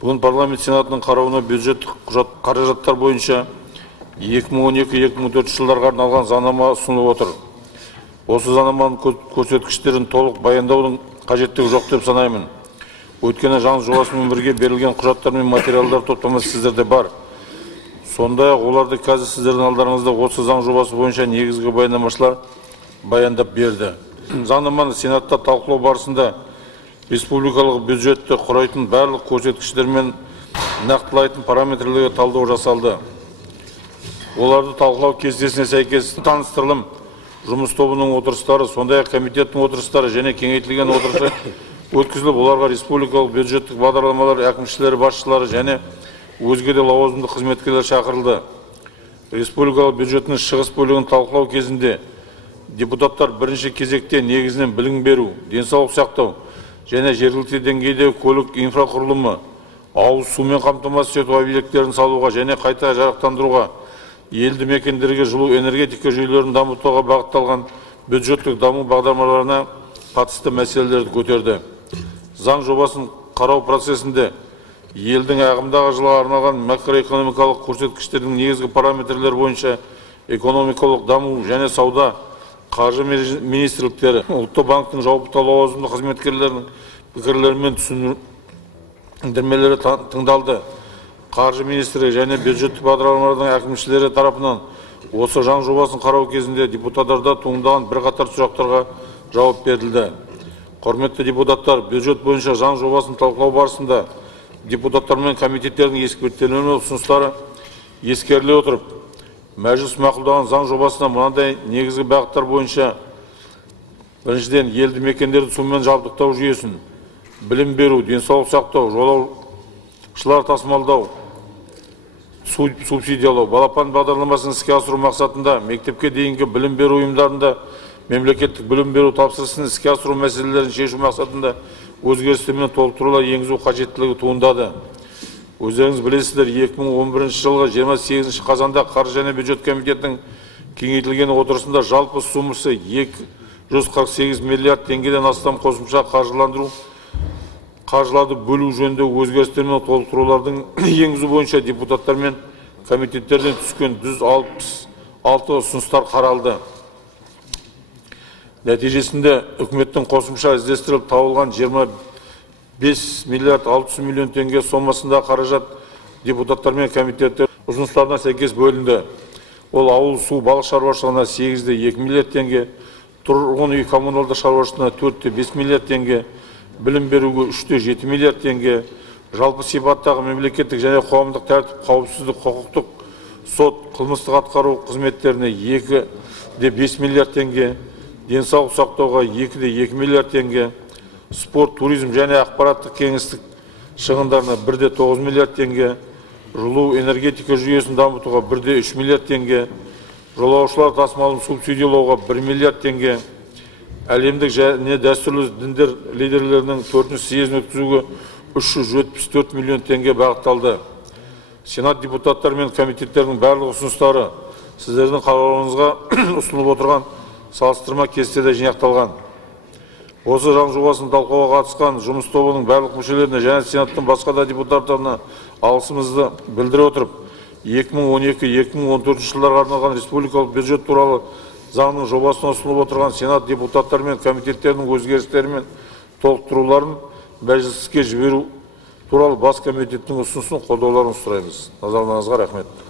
Бүгін парламент сенатының қарауына бюджеттік қаражаттар бойынша 2012-2014 жылдарға арналған заңнама ұсынылып отыр. Осы заңнаманың көрсеткіштерін толық баяндаудың қажеттігі жоқ деп санаймын. Өйткені заң жобасымен бірге берілген құжаттар мен материалдар топтамасы сіздерде бар. Сондай-ақ оларды қазір сіздердің алдарыңызда осы заң жобасы бойынша негізгі баяндамашылар баяндап берді. Заңнаманы сенатта талқылау барысында республикалық бюджетті құрайтын барлық көрсеткіштер мен нақтылайтын параметрлерге талдау жасалды. Оларды талқылау кестесіне сәйкес таныстырылым жұмыс тобының отырыстары, сондай-ақ комитеттің отырыстары және кеңейтілген отырысы өткізіліп, оларға республикалық бюджеттік бағдарламалар әкімшілері басшылары және өзге де лауазымды қызметкерлер шақырылды. Республикалық бюджеттің шығыс бөлігін талқылау кезінде депутаттар бірінші кезекте негізінен білім беру, денсаулық сақтау және жергілікті деңгейдегі көлік инфрақұрылымы, ауыз сумен қамтамасыз ету объекттерін салуға және қайта жарықтандыруға, елді мекендерге жылу энергетика жүйелерін дамытуға бағытталған бюджеттік даму бағдарламаларына қатысты мәселелерді көтерді. Заң жобасын қарау процесінде елдің ағымдағы жылға арналған макроэкономикалық көрсеткіштердің негізгі параметрлері бойынша экономикалық даму және сауда, қаржы министрліктері, ұлттық банктың жауапты лауазымды қызметкерлерінің пікірлері мен түсіндірмелері тыңдалды. Қаржы министрлігі және бюджеттік бағдарламалардың әкімшілері тарапынан осы заң жобасын қарау кезінде депутаттарда туындаған бірқатар сұрақтарға жауап берілді. Құрметті депутаттар, бюджет бойынша заң жобасын талқылау барысында депутаттар мен комитеттердің ескертулері мен ұсыныстары ескеріле отырып, мәжіліс мақұлдаған заң жобасына мынандай негізгі бағыттар бойынша: біріншіден, елді мекендерді сумен жабдықтау жүйесін, білім беру, денсаулық сақтау, жолаушылар тасымалдау, субсидиялау, балапан бағдарламасын іске асыру мақсатында мектепке дейінгі білім беру ұйымдарында мемлекеттік білім беру тапсырысын іске асыру мәселелерін шешу мақсатында өзгерістер мен толықтырулар енгізу қажеттілігі туындады. Өздеріңіз білесіздер, 2011 жылғы 28 қазанда қаржы және бюджет комитетінің кеңейтілген отырысында жалпы сомасы 248 миллиард теңгеден астам қосымша қаржыларды бөлу жөнінде өзгерістер мен толықтырулардың енгізу бойынша депутаттар мен комитеттерден түскен 166 ұсыныстар қаралды. Нәтижесінде үкіметтің қосымша іздестіріліп табылған 25 миллиард 600 миллион теңге сомасында қаражат депутаттар мен комитеттер ұсыныстарына сәйкес бөлінді. Ол ауыл су балық шаруашылығына 8,2 миллиард теңге, тұрғын үй коммуналдық шаруашылығына 4,5 миллиард теңге, білім беруге 3,7 миллиард теңге, жалпы сипаттағы мемлекеттік және қоғамдық тәртіп, қауіпсіздік, құқықтық, сот, қылмыстық атқару қызметтеріне 2,5 миллиард теңге, денсаулық сақтауға 2,2 миллиард теңге, спорт, туризм және ақпараттық кеңістік шығындарына 1,9 миллиард теңге, жылу энергетика жүйесін дамытуға 1,3 миллиард теңге, жолаушылар тасымалын субсидиялауға 1 миллиард теңге, әлемдік және дәстүрлі діндер лидерлерінің 4-ші съезін өткізуге 374 миллион теңге бағытталды. Сенат депутаттары мен комитеттердің барлық ұсыныстары сіздердің қарауыңызға ұсынылып отырған салыстырма кестеде жинақталған. Осы заң жобасын талқылауға қатысқан жұмыс тобының барлық мүшелеріне және сенаттың басқа да депутаттарына алғысымызды білдіре отырып, 2012-2014 жылдарға арналған республикалық бюджет туралы заңның жобасына ұсынылып отырған сенат депутаттары мен комитеттерінің өзгерістері мен толықтыруларын мәжіліске жіберу туралы бас комитеттің ұсынысын қолдауларын сұраймыз. Назарларыңызға рахмет.